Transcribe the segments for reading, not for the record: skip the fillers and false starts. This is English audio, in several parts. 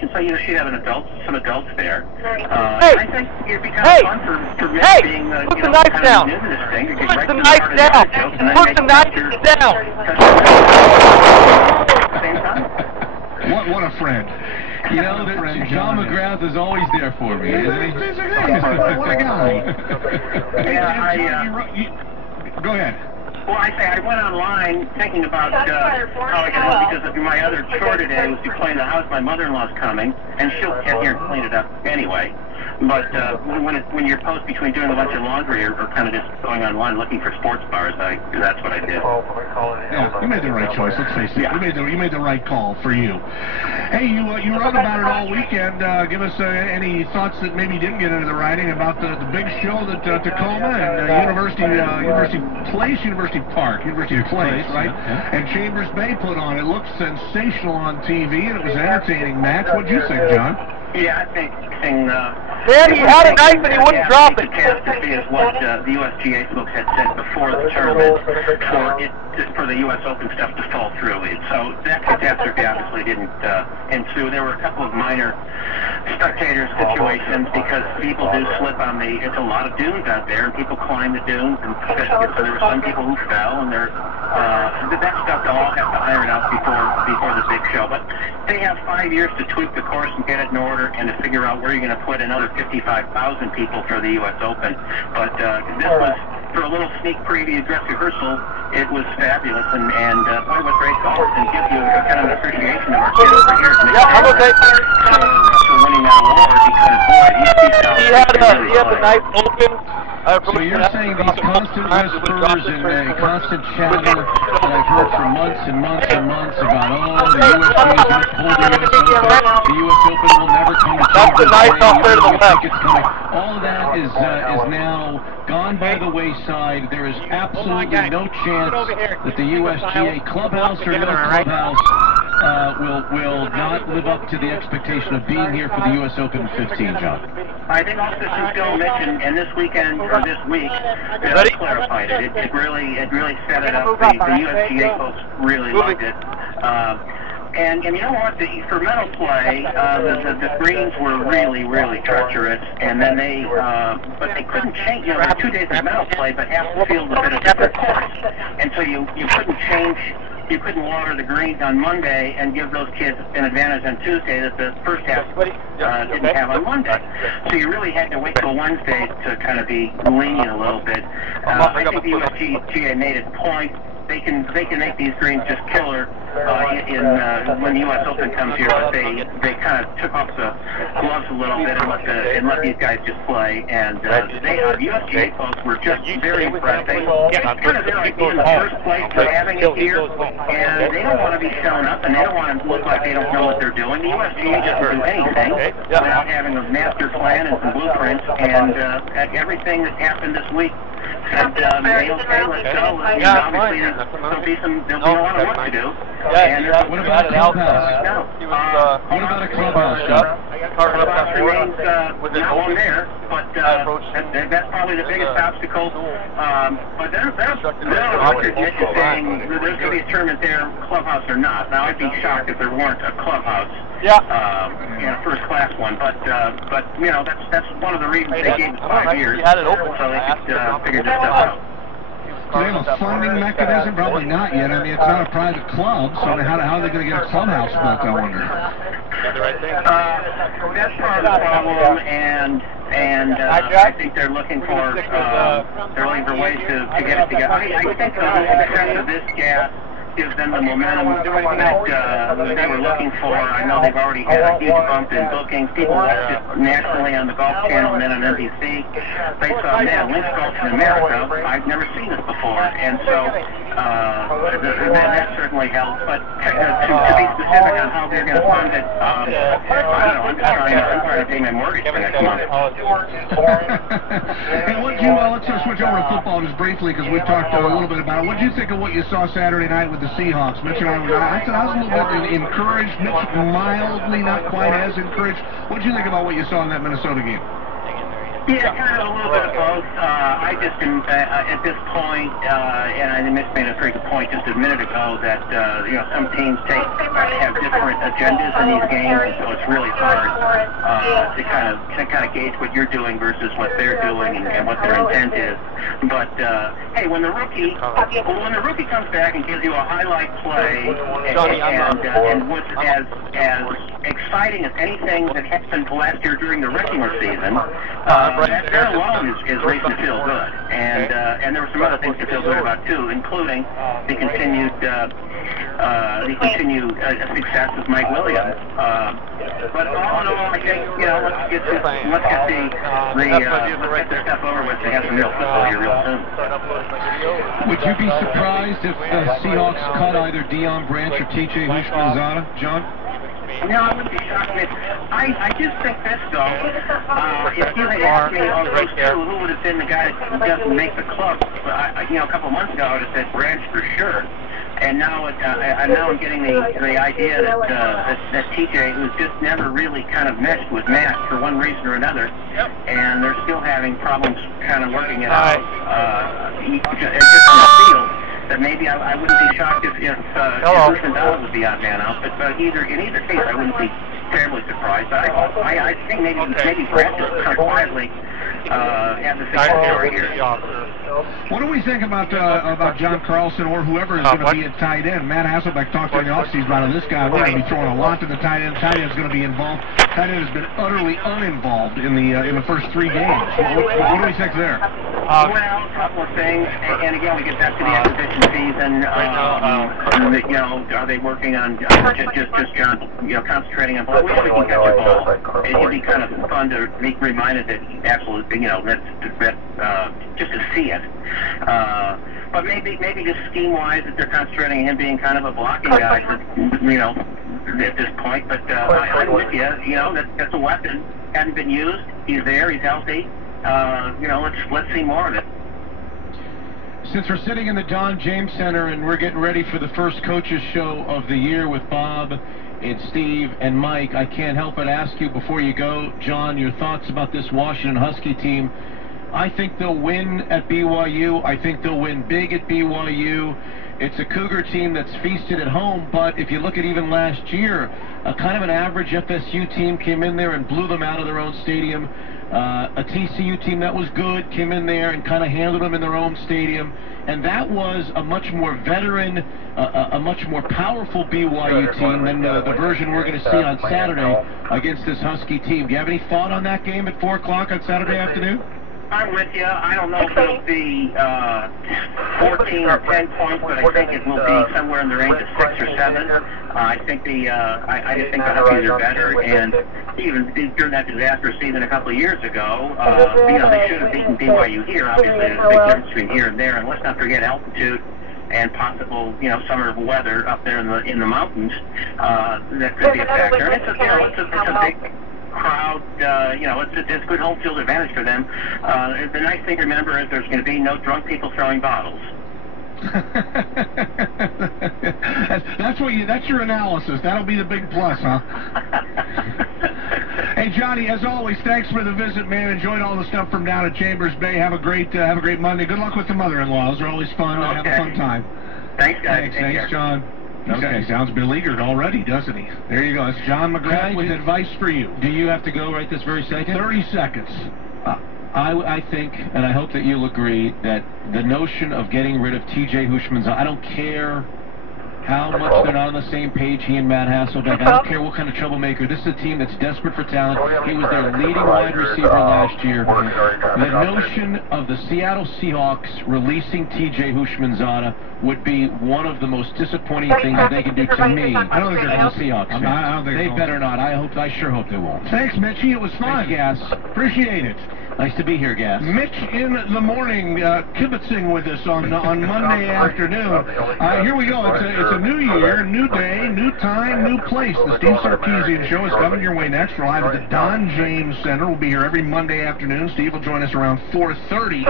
So she'd have some adults there. Hey! I think it'd be kind of fun for me being, put the knife down. New to this thing. Put the knife down. Put the knife down. Same time. What a friend. You know, John McGrath is always there for me, isn't he? What a guy. Yeah, go ahead. Well, I went online thinking about how I could help because of my other chore today was to clean the house. My mother-in-law's coming, and she'll get here and clean it up anyway. But when you're posed between doing a bunch of laundry or kind of just going online looking for sports bars, that's what I did. Yeah, you made the right choice. Let's face it. Yeah. You made the right call for you. Hey, you wrote about it all weekend. Give us any thoughts that maybe didn't get into the writing about the big show that Tacoma and University Park, University Place, right? Yeah. And Chambers Bay put on. It looked sensational on TV, and it was an entertaining match. What'd you think, John? Yeah, I think Man, he had a knife and he wouldn't drop it. Catastrophe is what the USGA folks had said before the tournament for the U.S. Open stuff to fall through. So that catastrophe obviously didn't ensue. There were a couple of minor spectator situations because people do slip on it's a lot of dunes out there, and people climb the dunes, and so there were some people who fell, and that stuff they'll all have to iron out before the big show. But they have 5 years to tweak the course and get it in order and to figure out where you're going to put another 55,000 people for the U.S. Open. But this was, for a little sneak preview dress rehearsal, it was fabulous, and boy, what great golf, and gives you kind of an appreciation of our kid over here. Yeah, I'm okay. For winning that award, because boy, he had the knife open. So you're saying these constant whispers and constant chatter that I've heard for months and months and months about, the USGA is going to pull the U.S. Open will never come to Chambers. That's the knife off there to the left. All of that is now gone by the wayside. There is absolutely no chance that the USGA clubhouse or no clubhouse will not live up to the expectation of being here for the U.S. Open 15, John. I think also since Bill mentioned, and this weekend or this week, it clarified it. It really set it up. The USGA folks really loved it. And you know what? For medal play, the greens were really treacherous, and then but they couldn't change. You know, there were 2 days of medal play, but half the field was at a different course, and so you couldn't change. You couldn't water the greens on Monday and give those kids an advantage on Tuesday that the first half didn't have on Monday. So you really had to wait till Wednesday to kind of be lenient a little bit. I think the USGA made its point. They can make these greens just killer when the U.S. Open comes here, but they kind of took off the gloves a little bit and let these guys just play. And the USGA folks were just very impressed. They kind of like being in the first place for having it here, and they don't want to be shown up, and they don't want to look like they don't know what they're doing. The USGA doesn't do anything without having a master plan and some blueprints, and everything that happened this week said, okay, let's go. Obviously, there'll be a lot of work to do. What about a clubhouse? What about a clubhouse, John? Clubhouse remains not one there, but that's probably the biggest obstacle. But they're saying there's going to be a tournament there, clubhouse or not. Now, I'd be shocked if there weren't a clubhouse. First class one, but you know that's one of the reasons they gave it 5 years, so they could figure this stuff out. Do they have a funding mechanism? Probably not yet. I mean, it's not a private club, so how are they going to get a clubhouse built, I wonder? That's part of the problem, and I think they're looking for ways to get it together. I think the success of this gas gives them the momentum that they were looking for. I know they've already had a huge bump in bookings. People watched it nationally on the Golf Channel and then on NBC. They saw, man, Lynch Golf in America. I've never seen this before. And so that certainly helps. But to be specific on how they're going to fund it, I don't know. I'm trying to pay my mortgage for next month. Hey, let's switch over to football just briefly because we've talked a little bit about it. What did you think of what you saw Saturday night with the Seahawks? Mitch and I said I was a little bit encouraged. Mitch mildly not quite as encouraged. What did you think about what you saw in that Minnesota game? Yeah, kind of a little bit of both. I just am, at this point, and I Mitch made a pretty good point just a minute ago that some teams have different agendas in these games, so it's really hard to kind of gauge what you're doing versus what they're doing and what their intent is. But hey, when the rookie comes back and gives you a highlight play and what's as exciting as anything that happened last year during the regular season. That alone is reason to feel good, and there were some other things to feel good about too, including the continued success of Mike Williams. But all in all, I think let's get this stuff over with and have some real football here real soon. Would you be surprised if the Seahawks cut either Deion Branch or T.J. Houshmandzadeh, John? No, I wouldn't be shocked. I just think this, though. If you had asked me on those two, who would have been the guy who doesn't make the club, a couple of months ago, I would have said Branch for sure. And now I'm getting the idea that TJ, who's just never really kind of meshed with Matt for one reason or another, and they're still having problems kind of working it out. Just in the field. That maybe I wouldn't be shocked if Houshmandzadeh would be on man out, but in either case I wouldn't be terribly surprised. But I think maybe Branch is kind of quietly have the secondary here. What do we think about John Carlson or whoever is going to be at tight end? Matt Hasselbeck talked during the offseason about this guy. We're going to be throwing a lot to the tight end. Tight end is going to be involved. Tight end has been utterly uninvolved in the first 3 games. What do we think there? Well, a couple of things, and again, we get back to the acquisition season. Are they working on just concentrating on where we can catch a ball? It'd be kind of fun to be reminded that absolutely, just to see it. But maybe just scheme-wise, that they're concentrating on him being kind of a blocking guy for, at this point. But I'm with you. That's a weapon. Hadn't been used. He's there. He's healthy. Let's see more of it. Since we're sitting in the Don James Center and we're getting ready for the first coaches show of the year with Bob and Steve and Mike, I can't help but ask you before you go, John, your thoughts about this Washington Husky team. I think they'll win at BYU. I think they'll win big at BYU. It's a Cougar team that's feasted at home, but if you look at even last year, a kind of an average FSU team came in there and blew them out of their own stadium. A TCU team that was good came in there and kind of handled them in their own stadium, and that was a much more veteran, a much more powerful BYU team than the version we're going to see on Saturday against this Husky team. Do you have any thought on that game at 4 o'clock on Saturday afternoon? I'm with you. I don't know if it'll be 14 or 10 points, but I think it will be somewhere in the range of 6 or 7. I think I just think the Huskies are better, and even during that disastrous season a couple of years ago, they should have beaten BYU here. Obviously, there's a big difference between here and there, and let's not forget altitude and possible, summer weather up there in the mountains. That could be a factor. And it's a big crowd, it's good home field advantage for them. The nice thing to remember is there's going to be no drunk people throwing bottles. That's your analysis. That'll be the big plus, huh? Hey, Johnny, as always, thanks for the visit, man. Enjoyed all the stuff from down at Chambers Bay. Have a great Monday. Good luck with the mother-in-law. Those are always fun. Okay. Have a fun time. Thanks, guys. Thanks, John. Okay, sounds beleaguered already, doesn't he? There you go. That's John McGrath with advice for you. Do you have to go right this very second? 30 seconds. I think, and I hope that you'll agree, that the notion of getting rid of T.J. Houshmandzadeh, I don't care how much they're not on the same page, he and Matt Hasselbeck. I don't care what kind of troublemaker. This is a team that's desperate for talent. He was their leading wide receiver last year. The notion of the Seattle Seahawks releasing T.J. Houshmandzadeh would be one of the most disappointing things that they can do to me. I don't think they're going to Seahawks. I don't think they better not. I sure hope they won't. Thanks, Mitchie. It was fun. Thanks, Gas. Appreciate it. Nice to be here, Gas. Mitch in the morning, kibitzing with us on Monday afternoon. Here we go. It's a new year, new day, new time, new place. The Steve Sarkisian Show is coming your way next. We're live at the Don James Center. We'll be here every Monday afternoon. Steve will join us around 4:30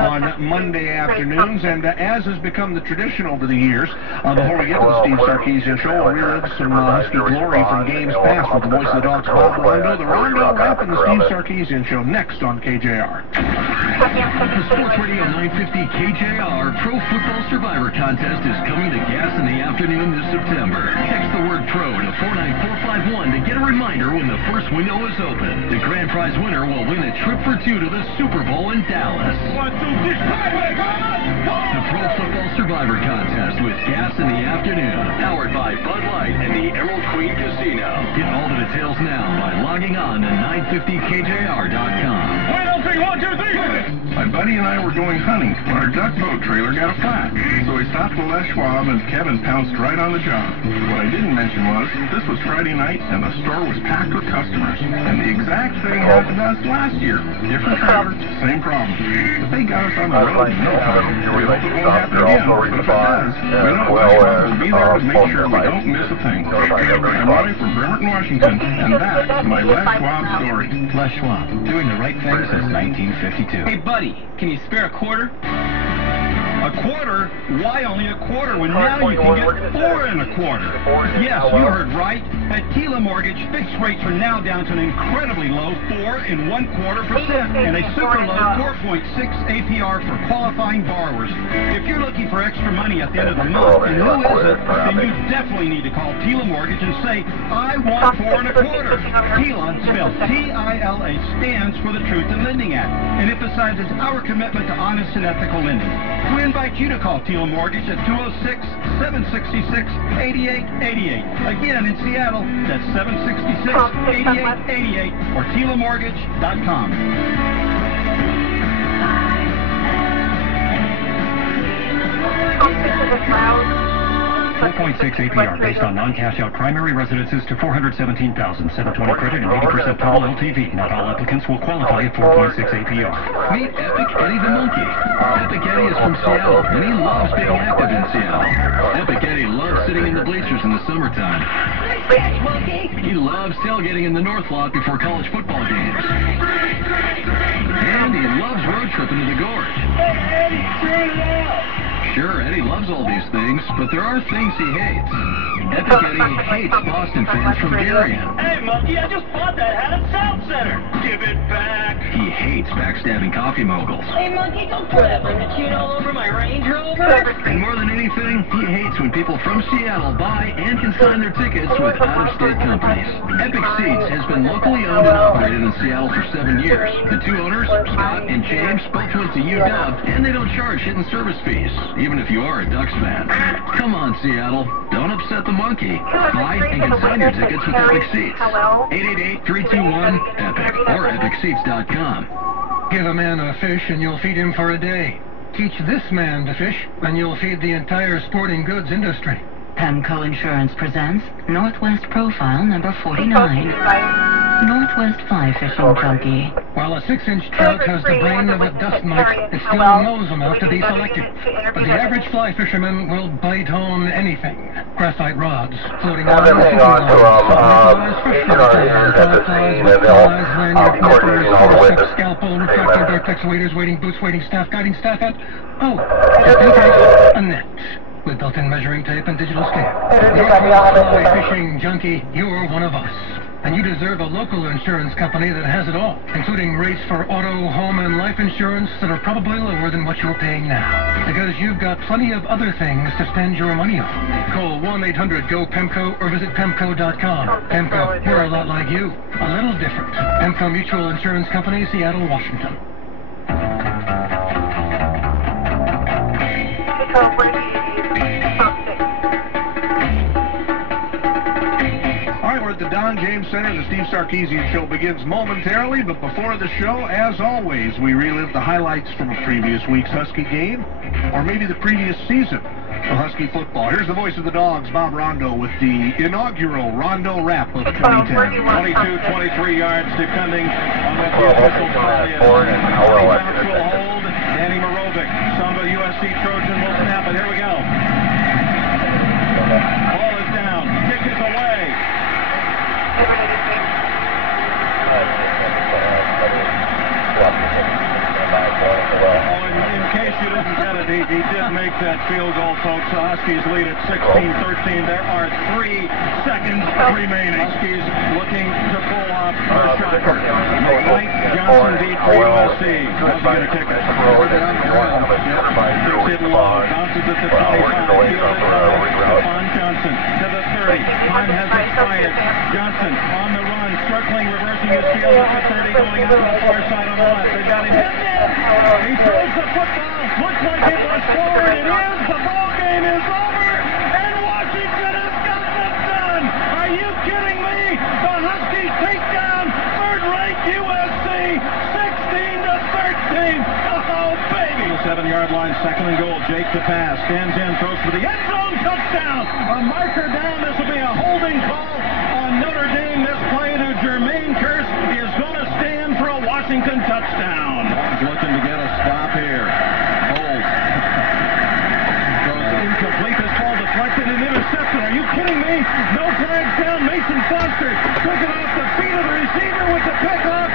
on Monday afternoons. And as has become the tradition over the years, before we get to the Steve Sarkisian Show, we'll relive some Husky glory from games past with the voice of the Dogs, Bob Rondo. The Rondo Rap and the Steve Sarkisian Show next on KJR. The Sports Radio 950 KJR Pro Football Survivor Contest is coming to Gas in the Afternoon this September. Text the word PRO to 49451 to get a reminder when the first window is open. The grand prize winner will win a trip for two to the Super Bowl in Dallas. The Pro Football Survivor Contest with Gas in the Afternoon, powered by Bud Light and the Emerald Queen Casino. Get all the details now by logging on to 950kjr.com. My buddy and I were going hunting when our duck boat trailer got a flat. So we stopped at Les Schwab and Kevin pounced right on the job. What I didn't mention was this was Friday night and the store was packed with customers. And the exact thing happened to us last year. Different trailer, same problem. But they got us on the road in no time. We hope it won't happen again. But if it does, we know Les Schwab will be there to make sure we don't miss a thing. I'm Roy from Bremerton, Washington, and that's my Les Schwab story. Les Schwab, doing the right thing since 1952. Hey, buddy, can you spare a quarter? A quarter? Why only a quarter when now you can get 4 1/4? Yes, you heard right. At Tila Mortgage, fixed rates are now down to an incredibly low 4 1/4% and a super low 4.6 APR for qualifying borrowers. If you're looking for extra money at the end of the month, and who isn't, then you definitely need to call Tila Mortgage and say, I want 4 1/4. Tila, spelled T-I-L-A, stands for the Truth in Lending Act and emphasizes our commitment to honest and ethical lending. We invite you to call Tila Mortgage at 206-766-8888. Again, in Seattle, that's 766-8888 or TilaMortgage.com. 4.6 APR based on non-cash out primary residences to 417,000, 720 credit and 80% total LTV. Not all applicants will qualify at 4.6 APR. Meet Epic Eddie the Monkey. Epic Eddie is from Seattle, and he loves being active in Seattle. Epic Eddie loves sitting in the bleachers in the summertime. He loves tailgating in the North Lot before college football games. And he loves road tripping to the gorge. Sure, Eddie loves all these things, but there are things he hates. Epic Eddie hates Boston fans from Darien. Hey, monkey, I just bought that hat at South Center. Give it back. He hates backstabbing coffee moguls. Hey, monkey, don't put that machine all over my Range Rover. And more than anything, he hates when people from Seattle buy and can sign their tickets with out-of-state companies. Epic Seats has been locally owned and operated in Seattle for 7 years. The two owners, Scott and James, both went to UW, and they don't charge hidden service fees, even if you are a Ducks fan. Come on, Seattle. Don't upset the monkey. Buy and consign your tickets with Epic Seats. 888-321-EPIC or EpicSeats.com. Give a man a fish and you'll feed him for a day. Teach this man to fish and you'll feed the entire sporting goods industry. PEMCO Insurance presents Northwest Profile number 49. Northwest Fly Fishing Junkie. While a 6-inch trout has the brain of a dust mite, it still knows enough to be selected. But the average fly fisherman will bite on anything. Graphite rods, floating lines, fishing lines, fresh lanyard, scalpel, reflecting vortex waders, waiting boots, waiting staff, guiding staff, and, just in case, a net. With built-in measuring tape and digital scale. Northwest Fly Fishing Junkie, you're one of us. And you deserve a local insurance company that has it all, including rates for auto, home, and life insurance that are probably lower than what you're paying now. Because you've got plenty of other things to spend your money on. Call 1-800-GO-PEMCO or visit PEMCO.com. PEMCO, we're a lot like you. A little different. PEMCO Mutual Insurance Company, Seattle, Washington. At the Don James Center, the Steve Sarkeesian Show begins momentarily, but before the show, as always, we relive the highlights from a previous week's Husky game, or maybe the previous season of Husky football. Here's the voice of the Dogs, Bob Rondo, with the inaugural Rondo Wrap of 2010. 22-23 yards depending on what the official call is. Hold. Danny Morovic, some of USC Trojan will snap it. Here we go. Ball is down. Kick is away. In case you didn't get it, he did make that field goal, folks. The Huskies lead at 16-13. There are 3 seconds seconds remaining. Huskies looking to pull off the shot. McKnight Johnson beat for USC. How's he going to kick it? Put it on the ground. Kicks it low. Bounces at the 25. Fielded by Stephon Johnson to the 30. Time has expired. Johnson on the run, circling, reversing his field at the 30, going out to the far side on the left. They got him. He throws the football. Looks like it was forward. It is. The ball game is over. And Washington has got this done. Are you kidding me? The Huskies take down third-ranked USC 16-13. Oh, baby. 7-yard line, second and goal. Jake to pass. Stands in, throws for the end zone. Touchdown. A marker down. This will be a holding call on Notre Dame. This play to Jermaine Kearse is going to stand for a Washington touchdown. Looking to get a stop here. Holds. Throws incomplete. This ball deflected and intercepted. Are you kidding me? No flags down. Mason Foster took it off the feet of the receiver with the pickoff.